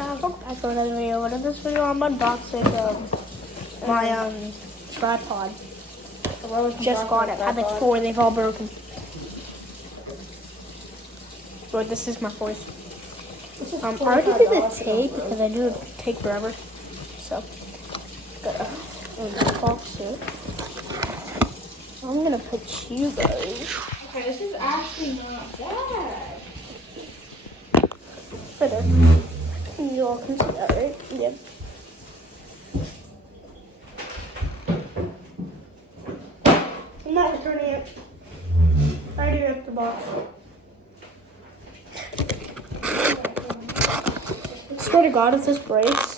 guys, welcome back to another video. And in this video, I'm unboxing my tripod. Just got it. I had like 4. They've all broken. But this is my voice. I already did the tape because I knew it would take forever. So, gotta unbox it. I'm gonna put you guys. Okay, this is actually not bad. Better. You all can see that, right? Yep. I'm not returning it. I already ripped the box. I swear to God, if this breaks,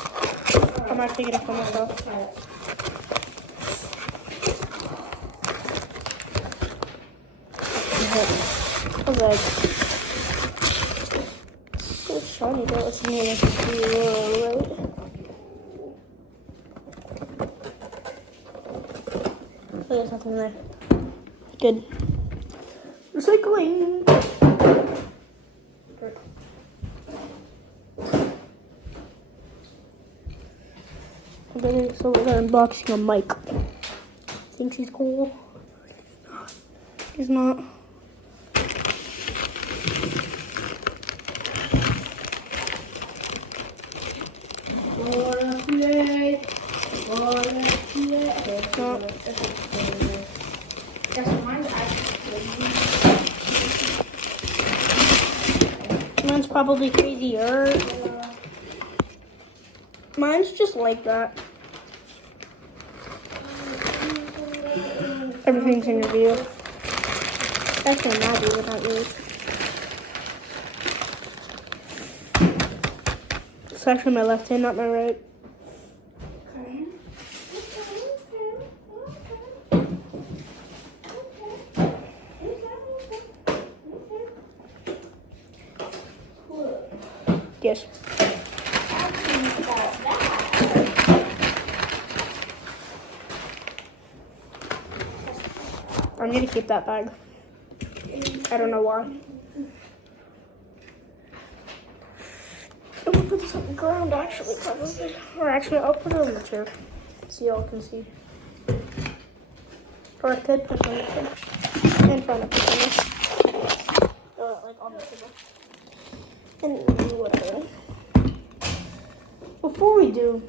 I'm actually gonna kill myself. Okay. So shiny though, it's near like right? Oh, there's nothing there. Good. Recycling! Okay, so we're unboxing a mic. Thinks he's cool. He's not. Mine's probably crazier. Mine's just like that. Everything's in your view. That's in my view, not yours. It's actually my left hand, not my right. Yes. I'm gonna keep that bag. I don't know why. I'm gonna put this on the ground actually, probably. Or actually, I'll put it on the chair so y'all can see. Or I could put it on the chair. In front of me. Like on the table. And whatever. Before we do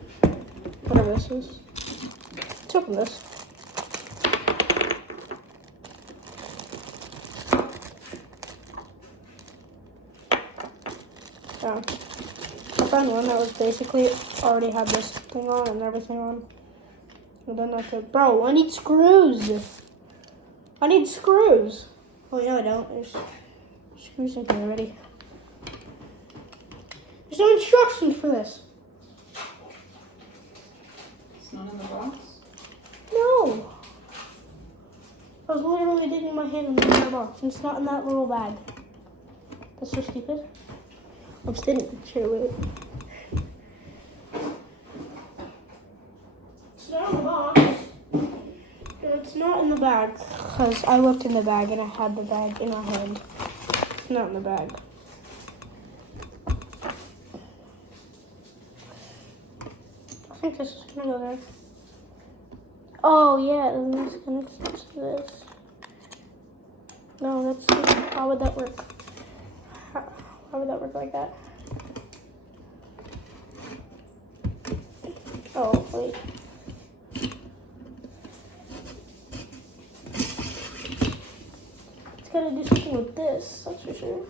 whatever this is, let's open this. Yeah. I found one that was basically already had this thing on and everything on. And then I said, bro, I need screws. I need screws. Oh, no, I don't. There's screws in here already. There's no instructions for this. It's not in the box? No. I was literally digging my hand in the entire box. And it's not in that little bag. That's so stupid. I'm sitting here with it. It's not in the box. It's not in the bag. Because I looked in the bag and I had the bag in my hand. It's not in the bag. I think this is gonna go there. Oh yeah, then this connects to this. No, that's how would that work? How would that work like that? Oh wait. It's gotta do something with this, that's for sure.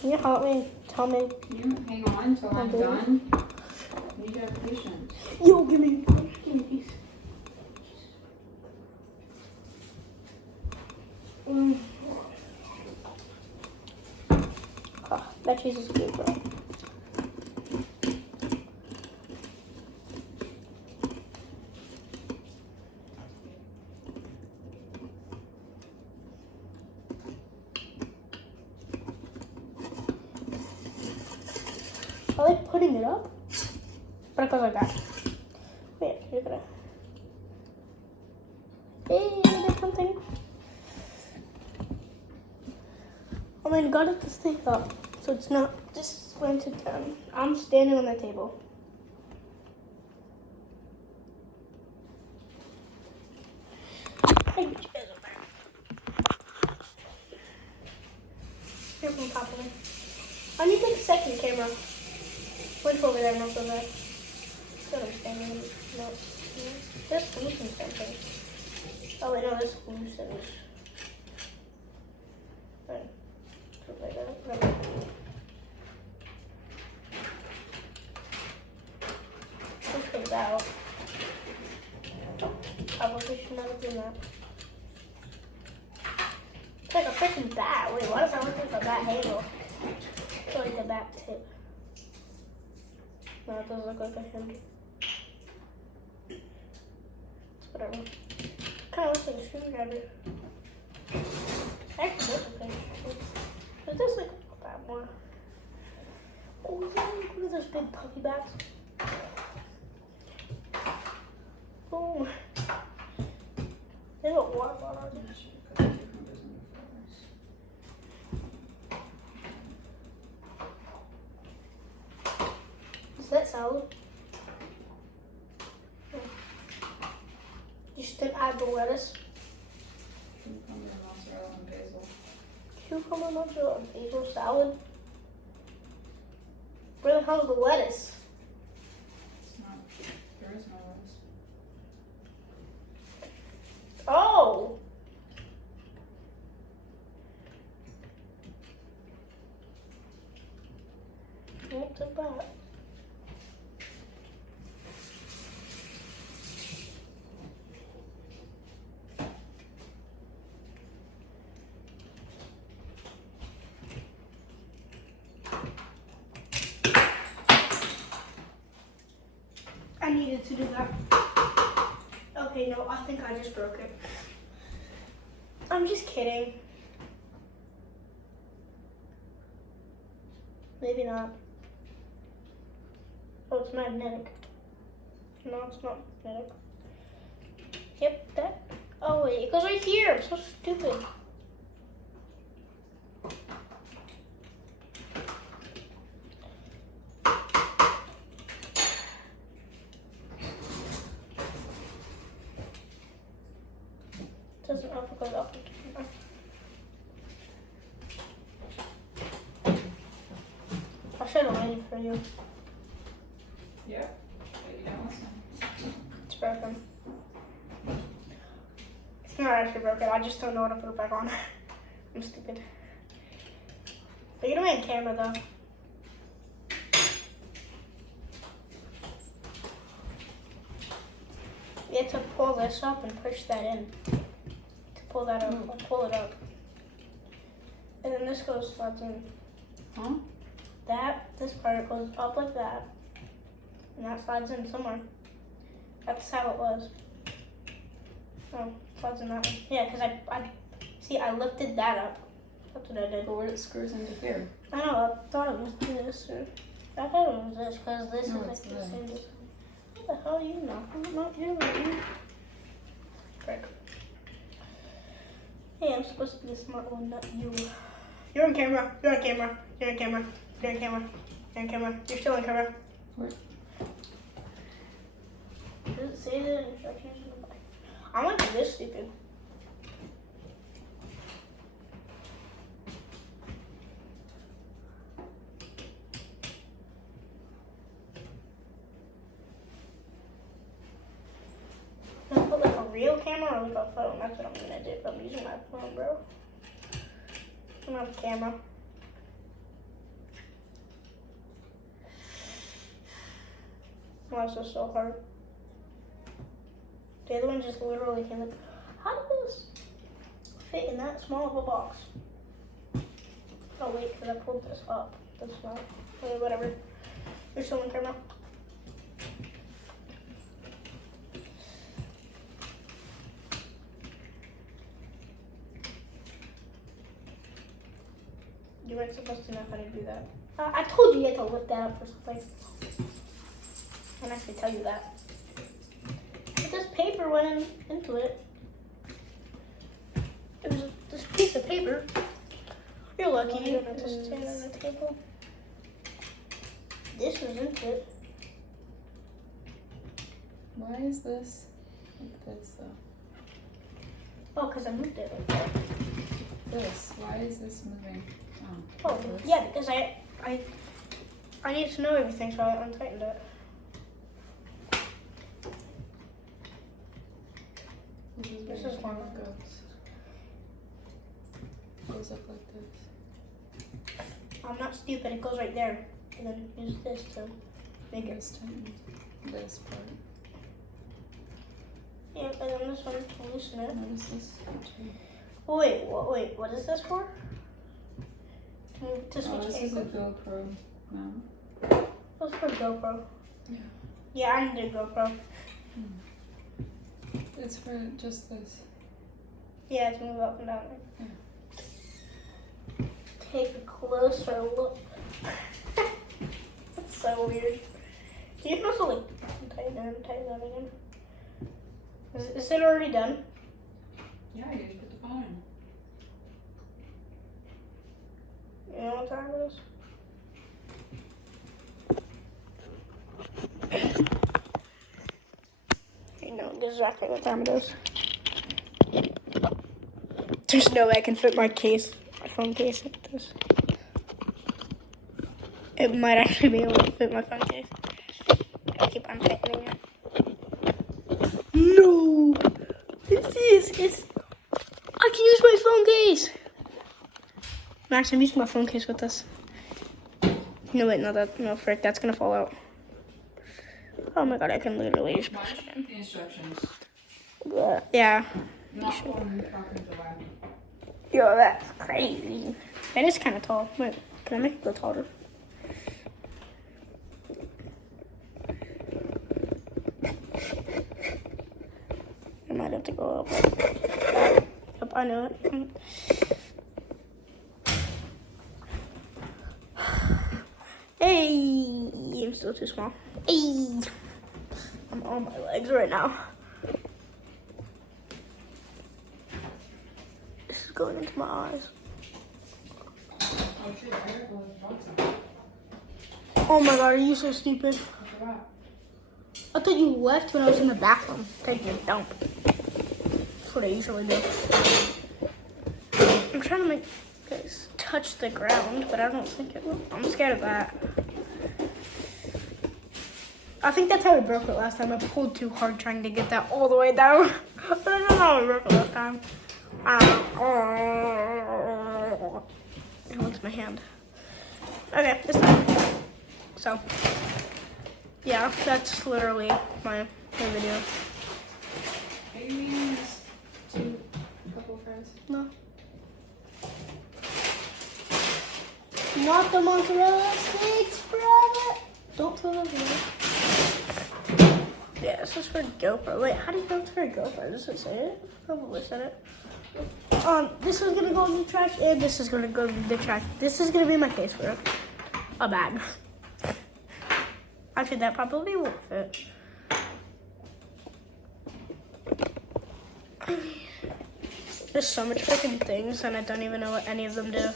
Can you help me? Tell me. You hang on until I'm done. You need to have patience. Yo, give me these. Oh, that cheese is good, bro. I like putting it up, but it goes like that. Wait, you're gonna. Hey, there's something. I mean, got it to stay up, so it's not just slanted down. I'm standing on the table. Hey, you guys over there. Here from top of me. I need the second camera. Wait over there, not over there. Good, I'm standing in no. There's solution something. Oh wait, no, there's solutions. Right. This comes out. Probably should never do that. It's like a freaking bat. Wait, why does that look like a bat handle? It's like a bat tip. No, it doesn't look like a handle. It's whatever. Kind of looks like a screwdriver. Actually, does look like a screwdriver. It does look like that more. Oh, look at those big puppy bats. Oh. There's a water bottle on it. Is that salad? Just to add the lettuce. Cucumber, mozzarella, and basil. Cucumber, mozzarella, and basil salad. Where the hell's the lettuce? It's not. There is no lettuce. Oh! What's that? I needed to do that. Okay, no, I think I just broke it. I'm just kidding. Maybe not. Oh, it's magnetic. No, it's not magnetic. Yep, that. Oh, wait, it goes right here. I'm so stupid. Doesn't know if it goes up. I should have waited for you. Yeah. But you don't listen. It's broken. It's not actually broken. I just don't know how to put it back on. I'm stupid. But you don't have a camera though. You have to pull this up and push that in. To pull that up, I'll pull it up. And then this goes slides in. Huh? This part goes up like that. And that slides in somewhere. That's how it was. Oh, slides in that one. Yeah, because I lifted that up. That's what I did. But where it screws into here. I know, I thought it was this. Or, I thought it was this because this No, is it's like the this. same. What the hell do you know? I'm not here right now. Frick. Hey, I'm supposed to be the smart one, not you. You're on camera. You're on camera. You're on camera. You're on camera. You're on camera. You're still on camera. Where? Does it say the instructions in the back? I'm like this stupid. Can I put like a real camera or like a phone? That's what I'm gonna do. I'm using my phone, bro. I don't have a camera. Why is this so hard? The other one just literally came like, how did this fit in that small of a box? Oh wait, because I pulled this up. That's not, wait, whatever. You're still on camera. You weren't supposed to know how to do that. I told you you had to lift that up for something. I didn't actually tell you that. But this paper went into it. It was this piece of paper. You're lucky you don't have to stand on the table. This isn't it. Why is this like this though? Oh, because I moved it like that. This. Why is this moving? Oh, this. yeah, because I need to know everything, so I untightened it. This is one that goes up like this. I'm not stupid, it goes right there. And then use this to make it. This tighten this part. Yeah, and then this one to loosen it. Notice this too. Oh, wait, what is this for? To move to switch this is a angles? GoPro mount. That's for GoPro. Yeah. Yeah, I need a GoPro. It's for just this. Yeah, to move up and down. Yeah. Take a closer look. That's so weird. Do you have to like tighten that again? Is it already done? Yeah, you just put the phone in. You know what time it is? I know exactly what time it is. There's no way I can fit my phone case like this. It might actually be able to fit my phone case. I keep on tightening it. No! I can use my phone case! Max, I'm using my phone case with this. No, wait, no, frick, that's gonna fall out. Oh my god, I can literally just push it in. The instructions. Yeah. Not one talking to web. Yo, that's crazy. That is kind of tall. Wait, can I make it go taller? I might have to go up. Yep, I know it. Hey, I'm still too small. Hey, I'm on my legs right now. This is going into my eyes. Oh shit, I gotta go in the box. Oh my god, are you so stupid? I forgot. I thought you left when I was in the bathroom taking a dump. That's what I usually do. I'm trying to make this touch the ground, but I don't think it will. I'm scared of that. I think that's how we broke it last time. I pulled too hard trying to get that all the way down. I don't know how we broke it last time. It wants my hand. Okay, this time. So, yeah, that's literally my video. Are you eating this to a couple fries? No. Not the mozzarella sticks, brother. Don't throw those away. Yeah, this is for GoPro. Wait, how do you know it's for a GoPro? Does it say it? Probably said it. This is gonna go in the trash, and this is gonna go in the trash. This is gonna be my case for a bag. Actually, that probably won't fit. There's so much freaking things, and I don't even know what any of them do.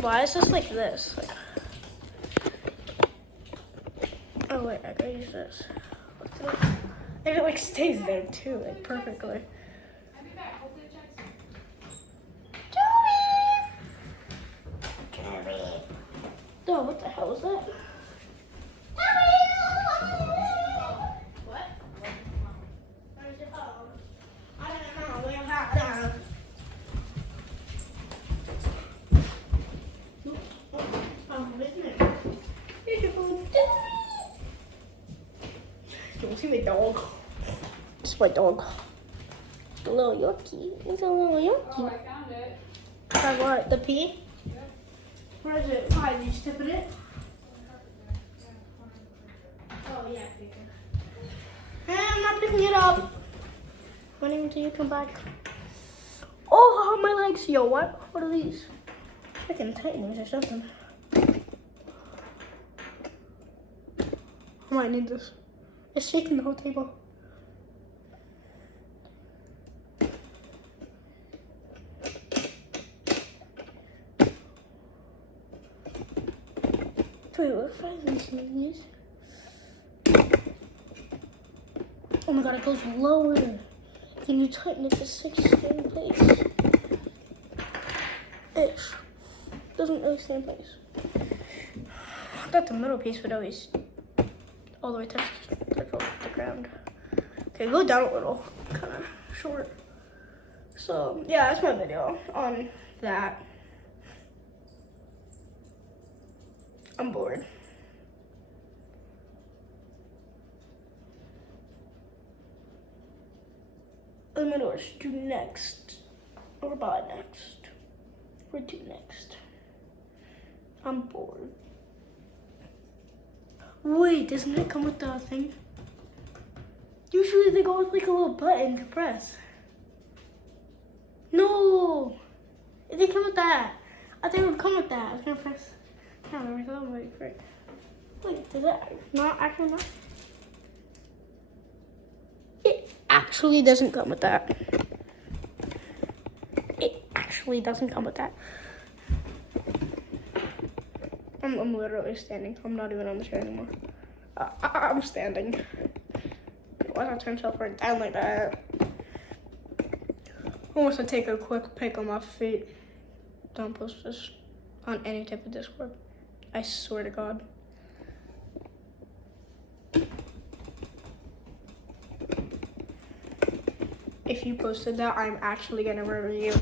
Why is this like this? Oh wait, I gotta use this. And it like stays there too, like perfectly. Joey! Oh, what the hell is that? What? Where's your phone? I don't know. Where's your phone? Oh, isn't it? Here's your phone. You want to see my dog? It's my dog. It's a little Yorkie. It's a little Yorkie. Oh, I found it. Find what? The pee? Yep. Where is it? Why? Did you step in it? Oh, yeah. Hey, I'm not picking it up. Waiting until you come back. Oh, my legs. Yo, what? What are these? Freaking tightenings or something. I might need this. It's shaking the whole table. Wait, what finally seeing these? Oh my god, it goes lower. Can you tighten it to 16 in place? Ish. Doesn't really stay in place. I thought the middle piece would always all the way touch the ground. Okay, go down a little. Kind of short. So, yeah, that's my video on that. I'm bored. Let me know what to do next. Or buy next. Or do next. I'm bored. Wait, doesn't it come with the thing? Usually they go with like a little button to press. No! It didn't come with that. I thought it would come with that. I was gonna press. I can't remember, so I'm waiting for it. Wait, does that not actually not? It actually doesn't come with that. It actually doesn't come with that. I'm literally standing. I'm not even on the chair anymore. I'm standing. Why not turn yourself right down like that? I want to take a quick pic of my feet. Don't post this on any type of Discord. I swear to God. If you posted that, I'm actually gonna murder you.